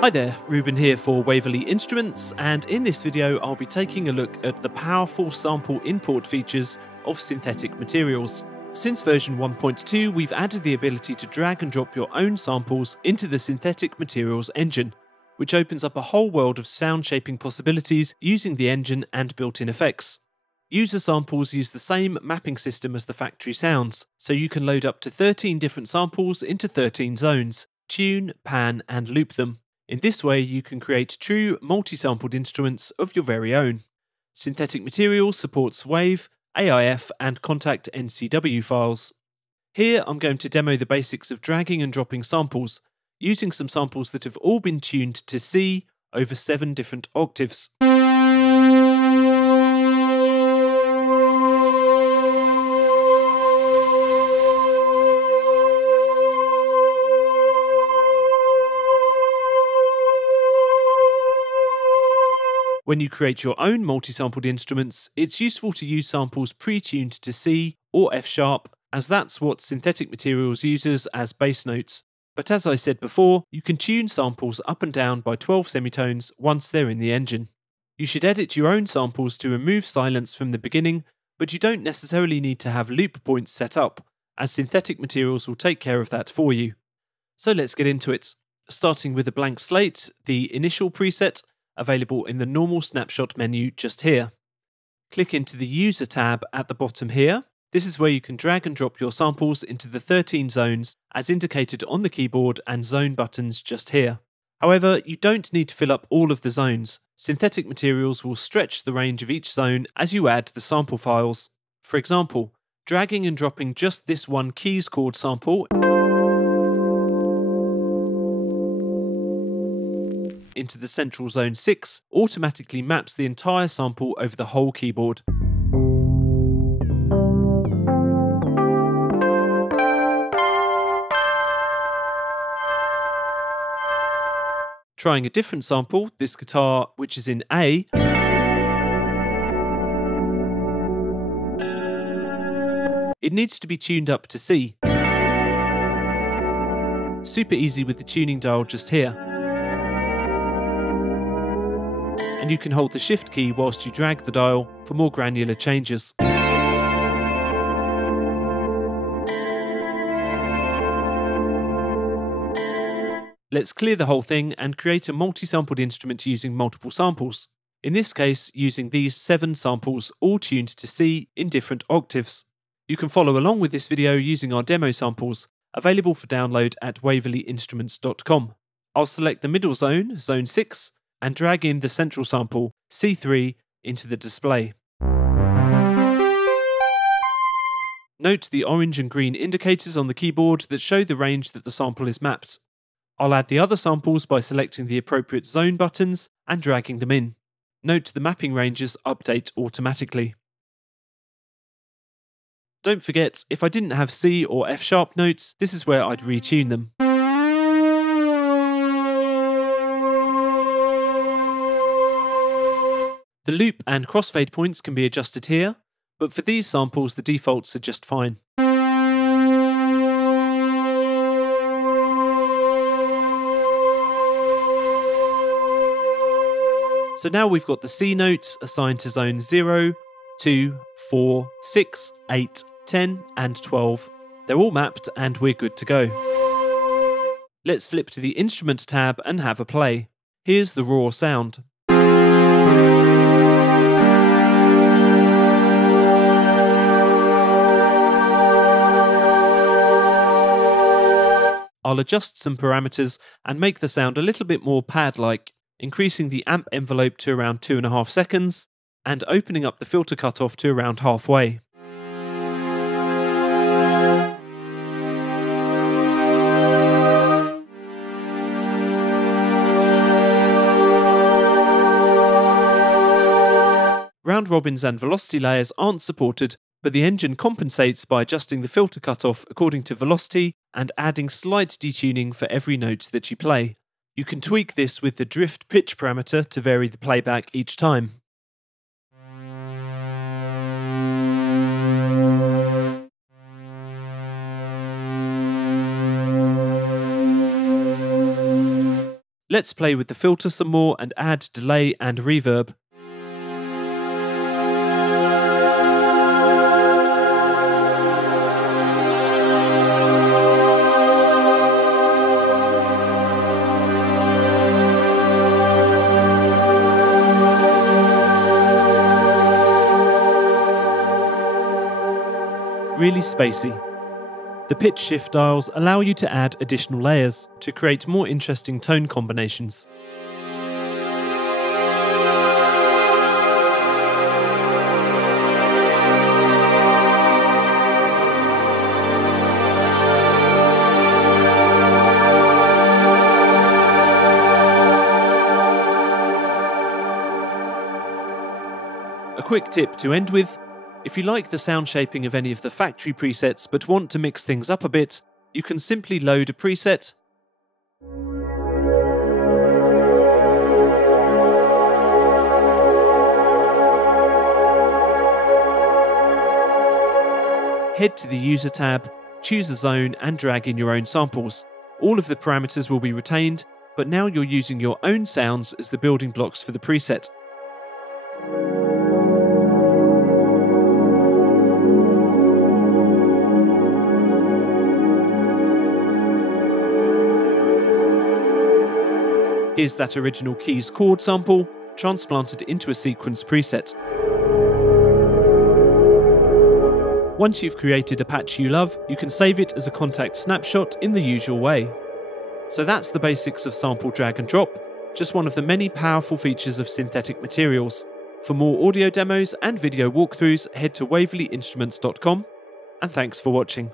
Hi there, Ruben here for Waverley Instruments, and in this video I'll be taking a look at the powerful sample import features of synthetic materials. Since version 1.2 we've added the ability to drag and drop your own samples into the synthetic materials engine, which opens up a whole world of sound shaping possibilities using the engine and built-in effects. User samples use the same mapping system as the factory sounds, so you can load up to 13 different samples into 13 zones, tune, pan and loop them. In this way, you can create true multi-sampled instruments of your very own. Synthetic Materials supports WAV, AIF, and KONTAKT NCW files. Here, I'm going to demo the basics of dragging and dropping samples, using some samples that have all been tuned to C over 7 different octaves. When you create your own multi-sampled instruments, it's useful to use samples pre-tuned to C or F sharp, as that's what Synthetic Materials uses as bass notes. But as I said before, you can tune samples up and down by 12 semitones once they're in the engine. You should edit your own samples to remove silence from the beginning, but you don't necessarily need to have loop points set up, as Synthetic Materials will take care of that for you. So let's get into it. Starting with a blank slate, the initial preset, available in the normal snapshot menu just here. Click into the User tab at the bottom here. This is where you can drag and drop your samples into the 13 zones as indicated on the keyboard and zone buttons just here. However, you don't need to fill up all of the zones. Synthetic Materials will stretch the range of each zone as you add the sample files. For example, dragging and dropping just this one keys chord sample into the central zone 6 automatically maps the entire sample over the whole keyboard. Trying a different sample, this guitar which is in A, it needs to be tuned up to C. Super easy with the tuning dial just here. And you can hold the shift key whilst you drag the dial for more granular changes. Let's clear the whole thing and create a multi-sampled instrument using multiple samples. In this case, using these 7 samples all tuned to C in different octaves. You can follow along with this video using our demo samples, available for download at waverleyinstruments.com. I'll select the middle zone, zone 6, and drag in the central sample, C3, into the display. Note the orange and green indicators on the keyboard that show the range that the sample is mapped. I'll add the other samples by selecting the appropriate zone buttons and dragging them in. Note the mapping ranges update automatically. Don't forget, if I didn't have C or F sharp notes, this is where I'd retune them. The loop and crossfade points can be adjusted here, but for these samples the defaults are just fine. So now we've got the C notes assigned to zones 0, 2, 4, 6, 8, 10 and 12. They're all mapped and we're good to go. Let's flip to the Instrument tab and have a play. Here's the raw sound. I'll adjust some parameters and make the sound a little bit more pad-like, increasing the amp envelope to around 2.5 seconds and opening up the filter cutoff to around halfway. Round robins and velocity layers aren't supported, but the engine compensates by adjusting the filter cutoff according to velocity and adding slight detuning for every note that you play. You can tweak this with the drift pitch parameter to vary the playback each time. Let's play with the filter some more and add delay and reverb. Really spacey. The pitch shift dials allow you to add additional layers to create more interesting tone combinations. A quick tip to end with: if you like the sound shaping of any of the factory presets but want to mix things up a bit, you can simply load a preset, head to the User tab, choose a zone and drag in your own samples. All of the parameters will be retained, but now you're using your own sounds as the building blocks for the preset. Here's that original keys chord sample, transplanted into a sequence preset. Once you've created a patch you love, you can save it as a Kontakt snapshot in the usual way. So that's the basics of sample drag and drop, just one of the many powerful features of synthetic materials. For more audio demos and video walkthroughs, head to waverleyinstruments.com, and thanks for watching.